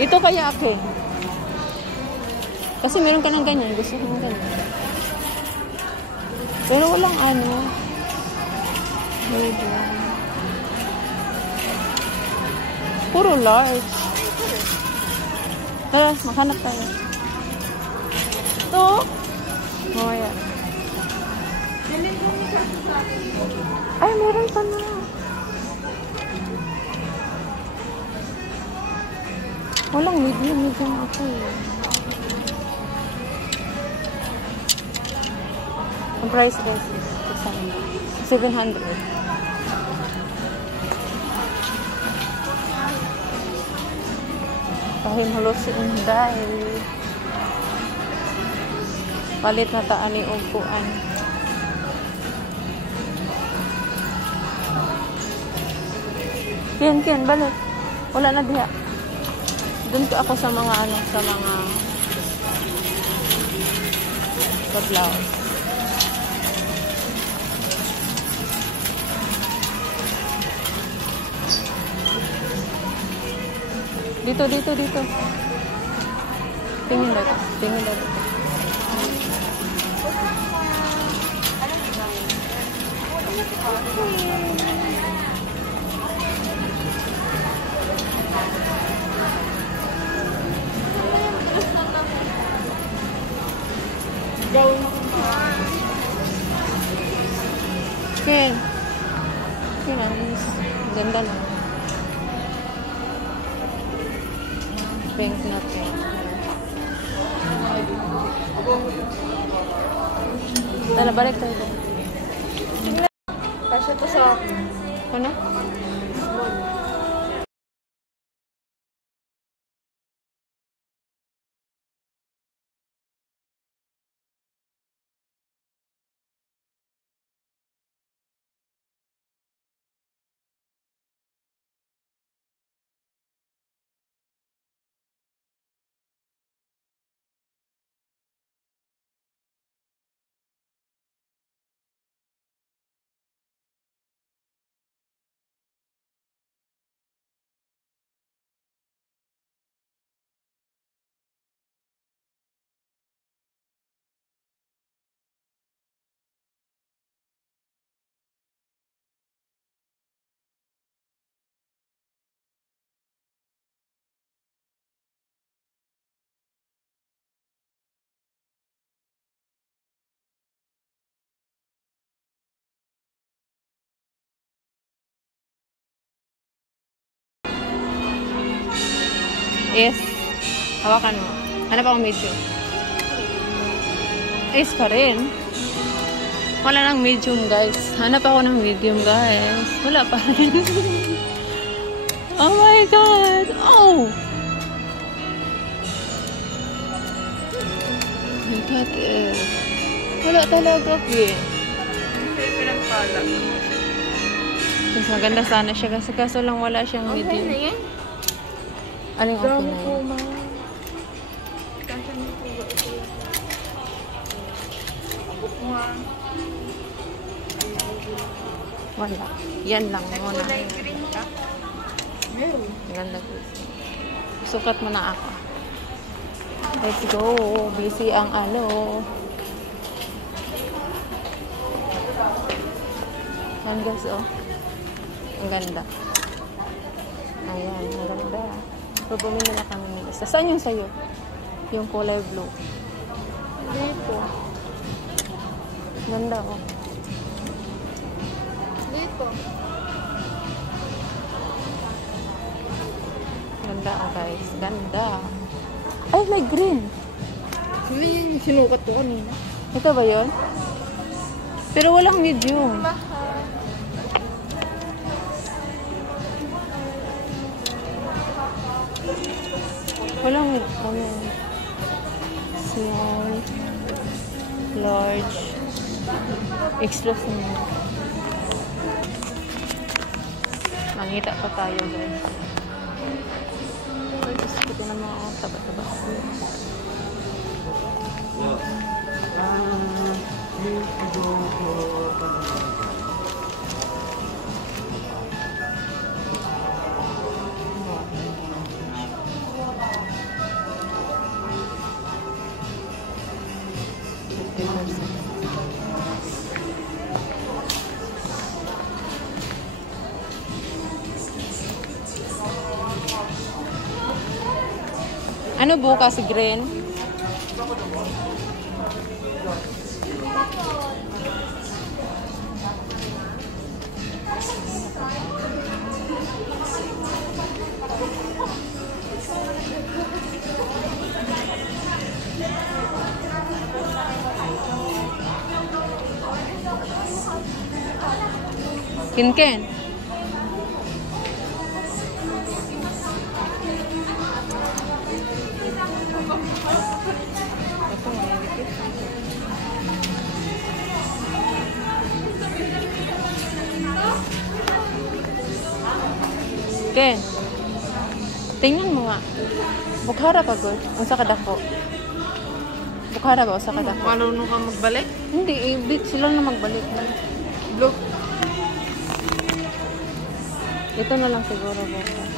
Ito kaya, Ake. Kasi meron ka ng ganyan. Gusto ko ng ganyan. Pero walang ano. Medium. Puro large. Tara, makahanap tayo. Ito. Mamaya. Ay, meron pa na. Walang medium. Medium ako eh. Ang price guys is 700. Pahimulot si Inday. Palit na taan ni upuan. Ken, balik. Wala na diha. Doon ko ako sa mga ano, sa blouse. Dito. Tingin dito. Ken, alis. Ganda na. Pink na pink. Tala, balik tayo. Kasya to sa akin. Ano? Yes. Hawakan mo. Hanap ako medium. Yes pa rin. Wala nang medium, guys. Hanap ako ng medium, guys. Wala pa rin. Oh my God. Oh! Look at it. Wala talaga, eh. Hindi pinagpala. Mas maganda sana siya. Kaso lang wala siyang medium. Okay na yan? Aling okay na yun? Kasya niyo po ba ito yan? Abot mo nga. Wala. Yan lang muna. Kulay green ka? Meron. Ganda ko. Sukat mo na ako. Let's go. Busy ang ano. Yan guys, oh. Ang ganda. Ayan, ang ganda. So, bumili na kami ng isa. Saan yung sayo? Yung kulay blue. Dito. Ganda, oh. Dito. Ganda, oh guys. Ganda. Ay, may green. Hindi yan yung sinukat ko kanina. Ito ba yun? Pero walang medium. Walang ano, small, large, extra small. Mangita pa tayo, guys. Ay, gusto ko na mga taba-taba. Ano bukas, green? Ken. Ken. Tingnan mo nga. Bukhara pa gud. Unsa ka dako? Bukhara ba unsa ka dako? Marunong ka magbalik? Hindi, sila na magbalik. Look. Ito na lang siguro bukas.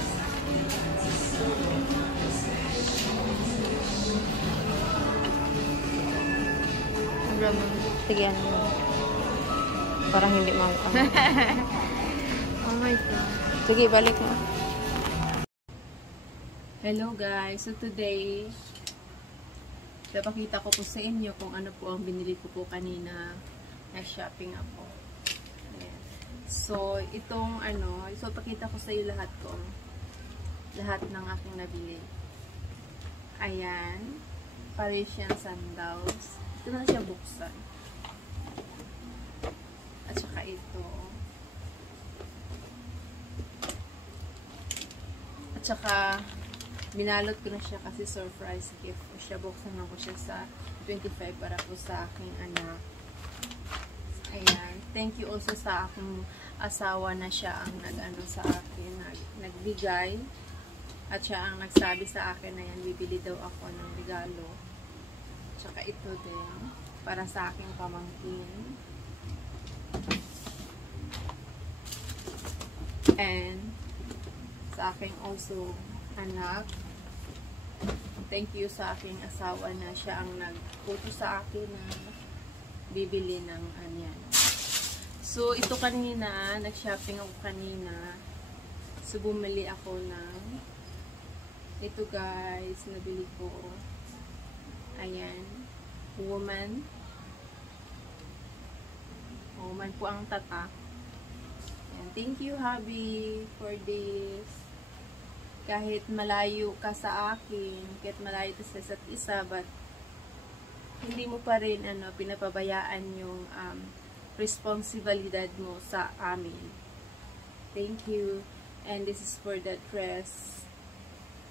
Ganun. Sige, ano mo. Parang hindi mo. Oh my God. Sige, balik mo. Hello guys. So today, napakita ko po sa inyo kung ano po ang binili ko po kanina. Nag-shopping ako. Ayan. So, itong ano, so pakita ko sa iyo lahat ng aking nabili. Ayan. Parisian sandals. Ito na siya buksan. At saka ito. At saka, binalot ko na siya kasi surprise gift ko siya. Buksan ako siya sa 25 para po sa aking anak. Ayan. Thank you also sa aking asawa na siya ang nag-ano sa akin, nagbigay. At siya ang nagsabi sa akin na yan, bibili daw ako ng regalo. Tsaka ito din, para sa aking pamangkin. And, sa aking also anak. Thank you sa aking asawa na siya ang nag-utos sa akin na bibili ng anyan. So, ito kanina, nag-shopping ako kanina. So, bumili ako ng ito guys, nabili ko. Ayan. Woman po ang tatak. Ayan. Thank you, hubby, for this. Kahit malayo ka sa akin, kahit malayo ka sa isa't isa, but hindi mo pa rin pinapabayaan yung responsibilidad mo sa amin. Thank you. And this is for the dress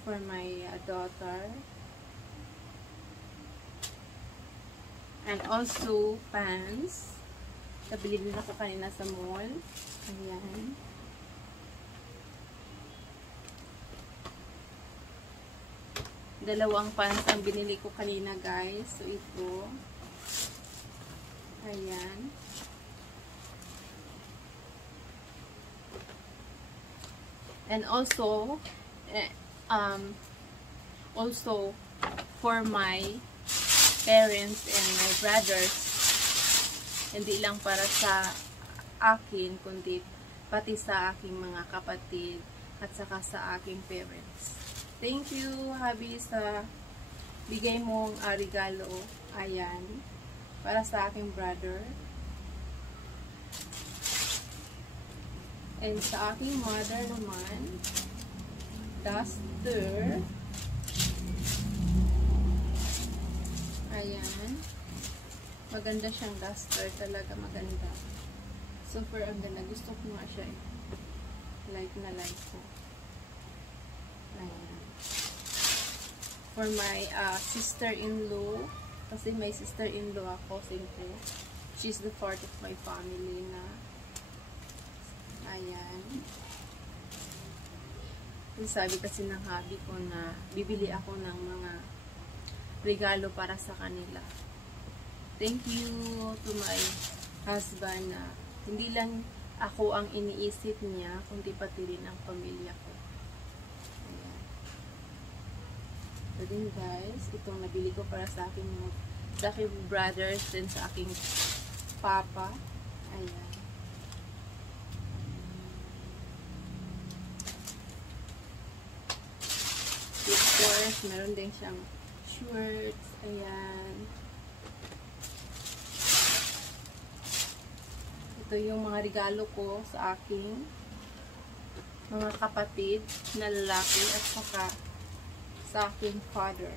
for my daughter. And also pants. Nabili din ako kanina sa mall. Ayan. Dalawang pants ang binili ko kanina guys. So ito. Ayan. And also for my parents and my brothers, hindi lang para sa akin kundi pati sa aking mga kapatid at saka sa aking parents. Thank you, hubby, sa bigay mong regalo. Ayan, para sa aking brother. And sa aking mother naman, duster. Ayan. Maganda siyang duster. Talaga maganda. Super ang ganda. Gusto ko nga siya eh. Like na like ko. Ayan. For my sister-in-law. Kasi may sister-in-law ako. Siyempre. She's the part of my family na. Ayan. Sabi kasi ng hubby ko na bibili ako ng mga regalo para sa kanila. Thank you to my husband na hindi lang ako ang iniisip niya, kundi pati rin ang pamilya ko. Ayan. So din guys, itong nabili ko para sa aking brothers and sa aking papa. Ayan. Ito. course, meron din siyang shirts. Ayan. Ito yung mga regalo ko sa aking mga kapatid na lalaki at saka sa aking father.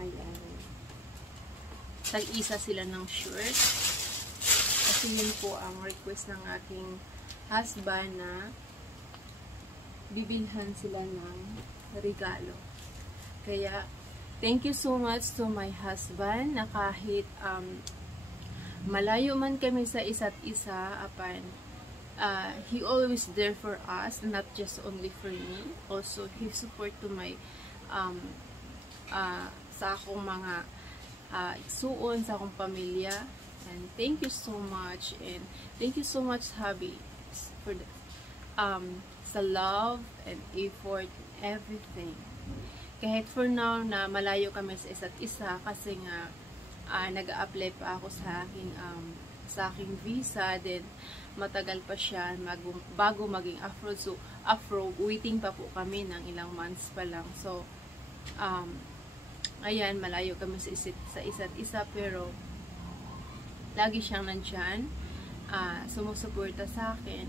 Ayan. Tag-isa sila ng shirt. Kasi yun po ang request ng aking husband na bibilhan sila ng regalo. Kaya, thank you so much to my husband na kahit malayo man kami sa isa't isa, he always there for us, not just only for me. Also, his support to my sa akong mga igsuon, sa akong pamilya. And thank you so much, and thank you so much, hubby, for the, sa love and effort and everything. Kahit for now na malayo kami sa isa't isa kasi nga nag-a-apply pa ako sa aking visa, then matagal pa siya bago maging afro. So waiting pa po kami ng ilang months pa lang. So ayan, malayo kami sa isa't isa, pero lagi siyang nandyan, sumusuporta sa akin,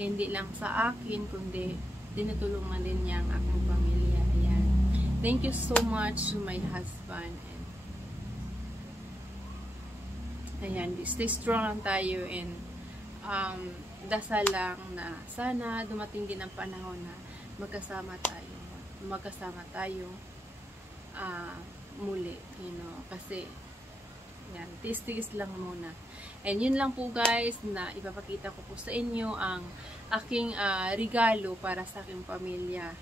hindi lang sa akin kundi tinutulungan din niya ang aking pamilya. Ayan, thank you so much to my husband. Ayan, stay strong lang tayo, and dasal lang na sana dumating din ang panahon na magkasama tayo muli, kasi yan, tiis-tiis lang muna. And yun lang po guys, na ipapakita ko po sa inyo ang aking regalo para sa aking pamilya,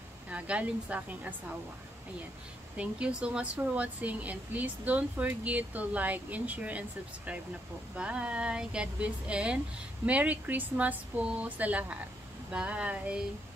galing sa aking asawa. Ayan. Thank you so much for watching, and please don't forget to like and share and subscribe na po. Bye! God bless and Merry Christmas po sa lahat. Bye!